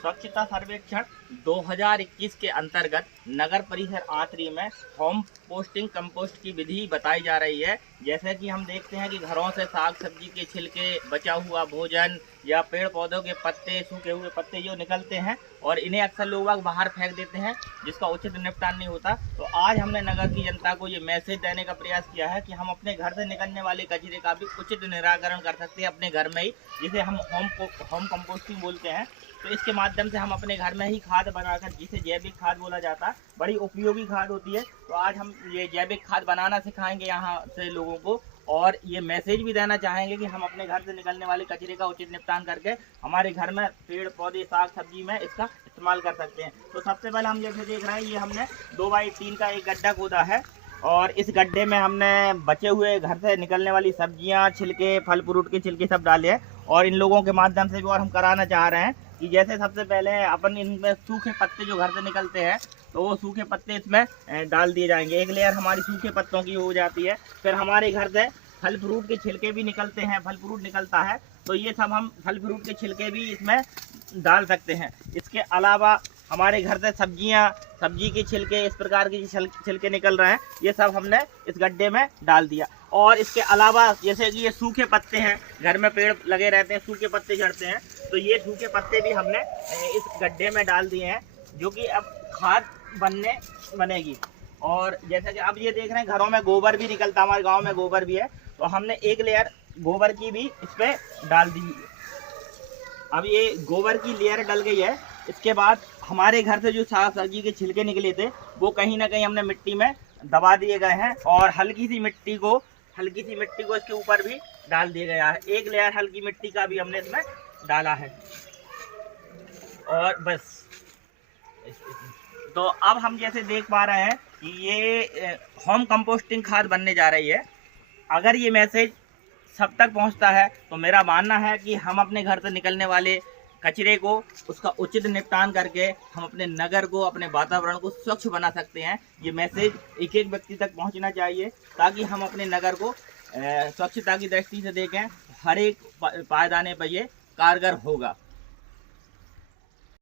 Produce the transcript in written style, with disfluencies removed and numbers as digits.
स्वच्छता सर्वेक्षण 2021 के अंतर्गत नगर परिषद आतरी में होम पोस्टिंग कंपोस्ट की विधि बताई जा रही है। जैसे कि हम देखते हैं कि घरों से साग सब्जी के छिलके, बचा हुआ भोजन या पेड़ पौधों के पत्ते, सूखे हुए पत्ते जो निकलते हैं और इन्हें अक्सर लोग बाहर फेंक देते हैं, जिसका उचित निपटान नहीं होता। तो आज हमने नगर की जनता को ये मैसेज देने का प्रयास किया है कि हम अपने घर से निकलने वाले कचरे का भी उचित निराकरण कर सकते हैं अपने घर में ही, जिसे हम होम कंपोस्टिंग बोलते हैं। तो इसके माध्यम से हम अपने घर में ही खाद बनाकर, जिसे जैविक खाद बोला जाता है, बड़ी उपयोगी खाद होती है। तो आज हम ये जैविक खाद बनाना सिखाएंगे यहाँ से लोगों को, और ये मैसेज भी देना चाहेंगे कि हम अपने घर से निकलने वाले कचरे का उचित निपटान करके हमारे घर में पेड़ पौधे, साग सब्जी में इसका इस्तेमाल कर सकते हैं। तो सबसे पहले हम जैसे देख रहे हैं, ये हमने 2x3 का एक गड्ढा खोदा है और इस गड्ढे में हमने बचे हुए घर से निकलने वाली सब्जियां, छिलके, फल फ्रूट के छिलके सब डाले हैं। और इन लोगों के माध्यम से भी और हम कराना चाह रहे हैं कि जैसे सबसे पहले अपन इनमें सूखे पत्ते जो घर से निकलते हैं, तो वो सूखे पत्ते इसमें डाल दिए जाएंगे। एक लेयर हमारी सूखे पत्तों की हो जाती है। फिर हमारे घर से फल फ्रूट के छिलके भी निकलते हैं, फल फ्रूट निकलता है, तो ये सब हम फल फ्रूट के छिलके भी इसमें डाल सकते हैं। इसके अलावा हमारे घर से सब्जी के छिलके, इस प्रकार के छिलके निकल रहे हैं, ये सब हमने इस गड्ढे में डाल दिया। और इसके अलावा जैसे कि ये सूखे पत्ते हैं, घर में पेड़ लगे रहते हैं, सूखे पत्ते झड़ते हैं, तो ये सूखे पत्ते भी हमने इस गड्ढे में डाल दिए हैं, जो कि अब खाद बनेगी। और जैसे कि अब ये देख रहे हैं, घरों में गोबर भी निकलता है, हमारे गाँव में गोबर भी है, तो हमने एक लेयर गोबर की भी इस पर डाल दी। अब ये गोबर की लेयर डल गई है। इसके बाद हमारे घर से जो साग सब्जी के छिलके निकले थे, वो कहीं ना कहीं हमने मिट्टी में दबा दिए गए हैं, और हल्की सी मिट्टी को इसके ऊपर भी डाल दिया गया है। एक लेयर हल्की मिट्टी का भी हमने इसमें डाला है। और बस तो अब हम जैसे देख पा रहे हैं कि ये होम कंपोस्टिंग खाद बनने जा रही है। अगर ये मैसेज सब तक पहुंचता है तो मेरा मानना है कि हम अपने घर से निकलने वाले कचरे को, उसका उचित निपटान करके हम अपने नगर को, अपने वातावरण को स्वच्छ बना सकते हैं। ये मैसेज एक एक व्यक्ति तक पहुंचना चाहिए, ताकि हम अपने नगर को स्वच्छता की दृष्टि से देखें। हर एक पायदाने पर ये कारगर होगा।